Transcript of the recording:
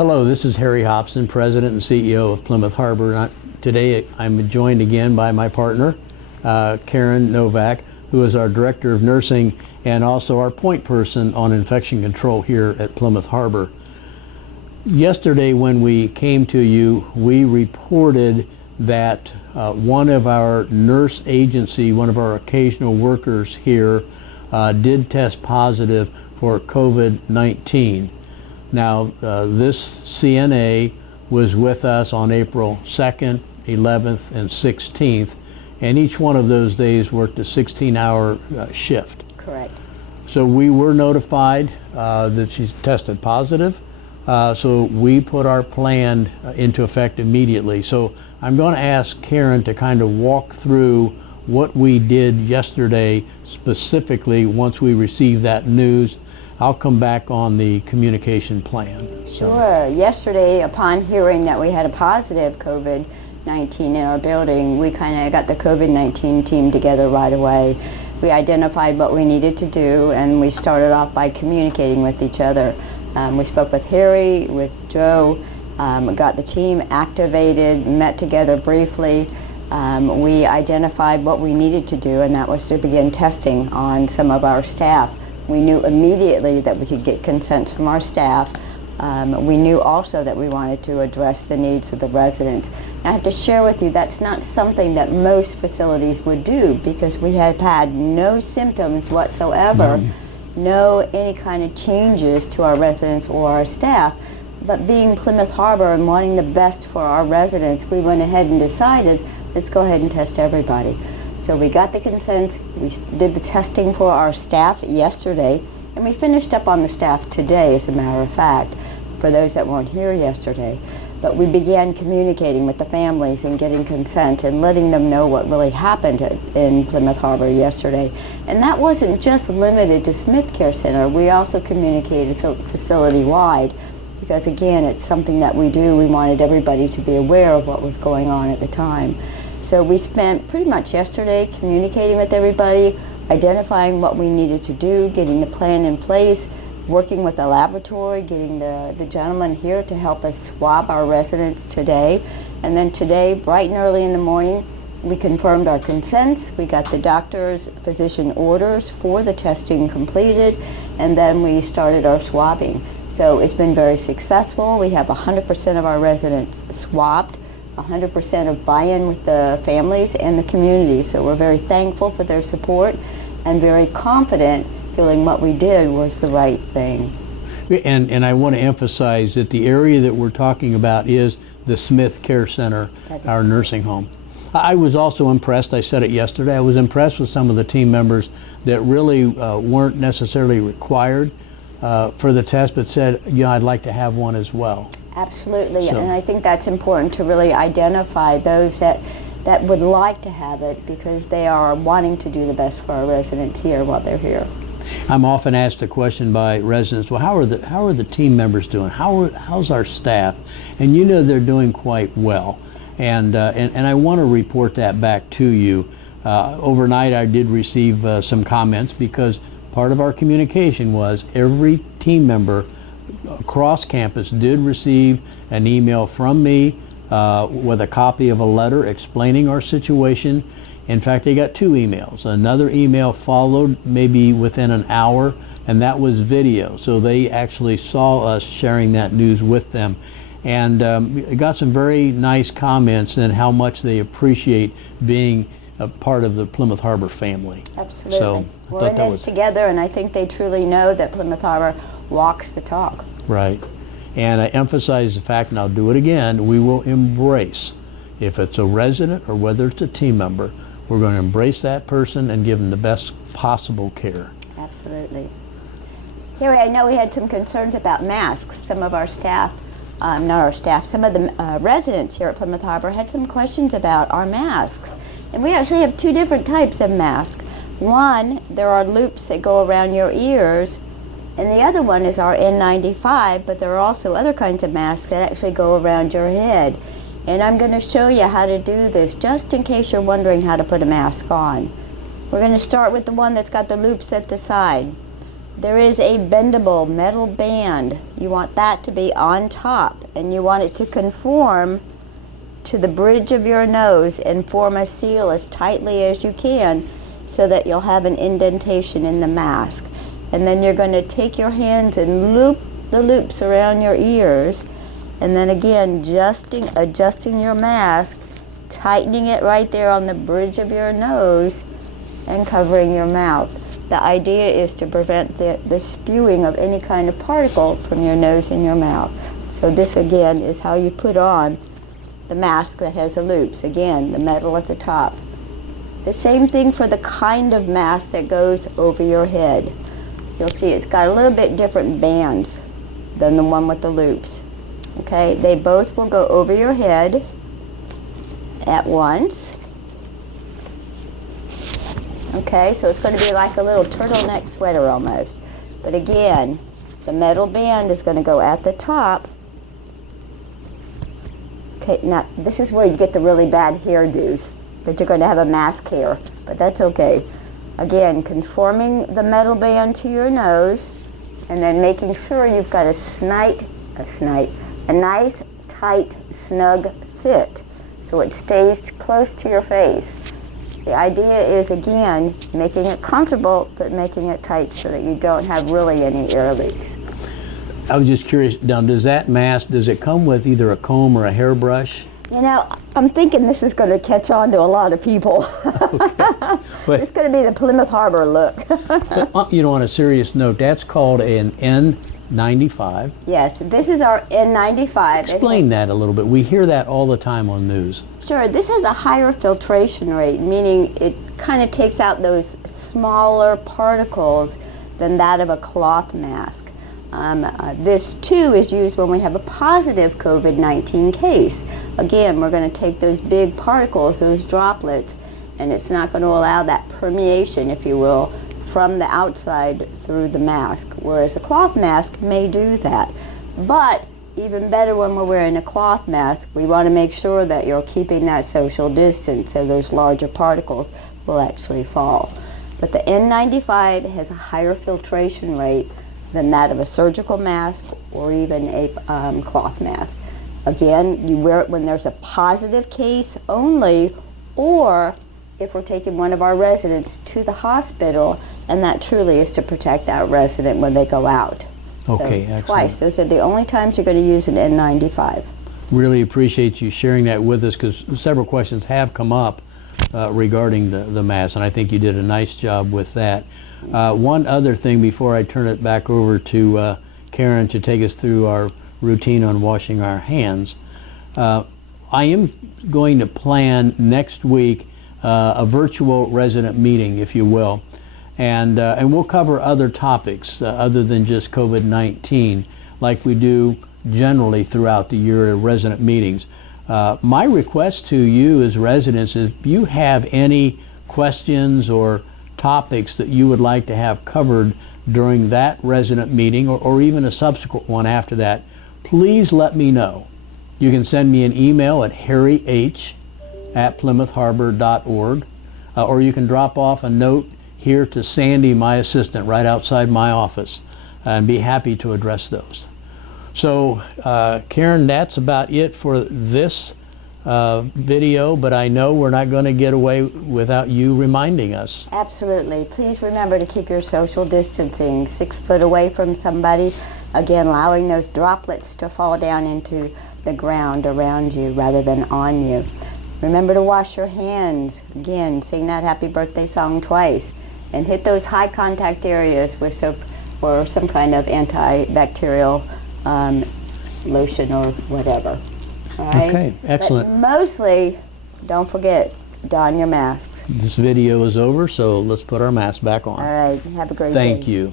Hello, this is Harry Hobson, President and CEO of Plymouth Harbor. Today I'm joined again by my partner, Karen Novak, who is our Director of Nursing and also our point person on infection control here at Plymouth Harbor. Yesterday when we came to you, we reported that one of our nurse agency, one of our occasional workers here, did test positive for COVID-19. Now, this CNA was with us on April 2nd, 11th, and 16th, and each one of those days worked a 16-hour shift. Correct. So we were notified that she's tested positive, so we put our plan into effect immediately. So I'm going to ask Karen to kind of walk through what we did yesterday specifically once we received that news. I'll come back on the communication plan. Sure. Yesterday, upon hearing that we had a positive COVID-19 in our building, we kind of got the COVID-19 team together right away. We identified what we needed to do, and we started off by communicating with each other. We spoke with Harry, with Joe, got the team activated, met together briefly. We identified what we needed to do, and that was to begin testing on some of our staff. We knew immediately that we could get consent from our staff. We knew also that we wanted to address the needs of the residents. I have to share with you that's not something that most facilities would do, because we have had no symptoms whatsoever, no any kind of changes to our residents or our staff. But being Plymouth Harbor and wanting the best for our residents, we went ahead and decided, let's go ahead and test everybody. So we got the consent, we did the testing for our staff yesterday, and we finished up on the staff today, as a matter of fact, for those that weren't here yesterday. But we began communicating with the families and getting consent and letting them know what really happened in Plymouth Harbor yesterday. And that wasn't just limited to Smith Care Center. We also communicated facility-wide, because again, it's something that we do. We wanted everybody to be aware of what was going on at the time. So we spent pretty much yesterday communicating with everybody, identifying what we needed to do, getting the plan in place, working with the laboratory, getting the gentleman here to help us swab our residents today. And then today, bright and early in the morning, we confirmed our consents. We got the doctor's physician orders for the testing completed, and then we started our swabbing. So it's been very successful. We have 100% of our residents swabbed, 100% of buy-in with the families and the community. So we're very thankful for their support and very confident, feeling what we did was the right thing. And I want to emphasize that the area that we're talking about is the Smith Care Center, our nursing home. I was also impressed, I said it yesterday, I was impressed with some of the team members that really weren't necessarily required for the test, but said, yeah, I'd like to have one as well. Absolutely, and I think that's important to really identify those that would like to have it, because they are wanting to do the best for our residents here while they're here. I'm often asked a question by residents, well, how are the team members doing? How's our staff? And you know they're doing quite well. And I want to report that back to you. Overnight I did receive some comments, because part of our communication was every team member across campus did receive an email from me with a copy of a letter explaining our situation. In fact, they got 2 emails. Another email followed maybe within an hour, and that was video. So they actually saw us sharing that news with them. And got some very nice comments on how much they appreciate being a part of the Plymouth Harbor family. Absolutely. So we're in this together, and I think they truly know that Plymouth Harbor walks the talk. Right. And I emphasize the fact, and I'll do it again, we will embrace, if it's a resident or whether it's a team member, we're going to embrace that person and give them the best possible care. Absolutely. Harry, I know we had some concerns about masks. Some of our staff, not our staff, some of the residents here at Plymouth Harbor had some questions about our masks. And we actually have 2 different types of masks. One, there are loops that go around your ears, and the other one is our N95, but there are also other kinds of masks that actually go around your head. And I'm going to show you how to do this, just in case you're wondering how to put a mask on. We're going to start with the one that's got the loops at the side. there is a bendable metal band. You want that to be on top, and you want it to conform to the bridge of your nose and form a seal as tightly as you can so that you'll have an indentation in the mask. And then you're going to take your hands and loop the loops around your ears, and then again adjusting your mask, tightening it right there on the bridge of your nose and covering your mouth. The idea is to prevent the spewing of any kind of particle from your nose and your mouth. So this again is how you put on the mask that has the loops. Again, the metal at the top. The same thing for the kind of mask that goes over your head. You'll see it's got a little bit different bands than the one with the loops. Okay, they both will go over your head at once. Okay, so it's going to be like a little turtleneck sweater almost. But again, the metal band is going to go at the top. Okay, now this is where you get the really bad hairdos, that you're going to have a mask hair, but that's okay. Again, conforming the metal band to your nose, and then making sure you've got a nice, tight, snug fit, so it stays close to your face. The idea is, again, making it comfortable, but making it tight so that you don't have really any air leaks. I was just curious, now does that mask, does it come with either a comb or a hairbrush? You know, I'm thinking this is going to catch on to a lot of people. Okay. It's going to be the Plymouth Harbor look. You know, on a serious note, that's called an N95. Yes, this is our N95. Explain that a little bit. We hear that all the time on news. Sure, this has a higher filtration rate, meaning it kind of takes out those smaller particles than that of a cloth mask. This too is used when we have a positive COVID-19 case. Again, we're going to take those big particles, those droplets, and it's not going to allow that permeation, if you will, from the outside through the mask, whereas a cloth mask may do that. But even better, when we're wearing a cloth mask, we want to make sure that you're keeping that social distance so those larger particles will actually fall. But the N95 has a higher filtration rate than that of a surgical mask or even a cloth mask. Again, you wear it when there's a positive case only, or if we're taking one of our residents to the hospital, and that truly is to protect that resident when they go out. Okay, so excellent. Twice. Those are the only times you're going to use an N95. Really appreciate you sharing that with us, because several questions have come up regarding the mask, and I think you did a nice job with that. One other thing before I turn it back over to Karen to take us through our routine on washing our hands. I am going to plan next week a virtual resident meeting, if you will, and we'll cover other topics other than just COVID-19, like we do generally throughout the year at resident meetings. My request to you as residents is, if you have any questions or topics that you would like to have covered during that resident meeting, or even a subsequent one after that, please let me know. You can send me an email at harryh@plymouthharbor.org, or you can drop off a note here to Sandy, my assistant, right outside my office, and be happy to address those. So Karen, that's about it for this video, but I know we're not going to get away without you reminding us. Absolutely. Please remember to keep your social distancing, 6 foot away from somebody, again allowing those droplets to fall down into the ground around you rather than on you. Remember to wash your hands. Again, sing that happy birthday song twice, and hit those high contact areas with soap or some kind of antibacterial lotion or whatever. All right? Okay, excellent. But mostly, don't forget, don your masks. This video is over, so let's put our mask back on. All right, have a great day. Thank you.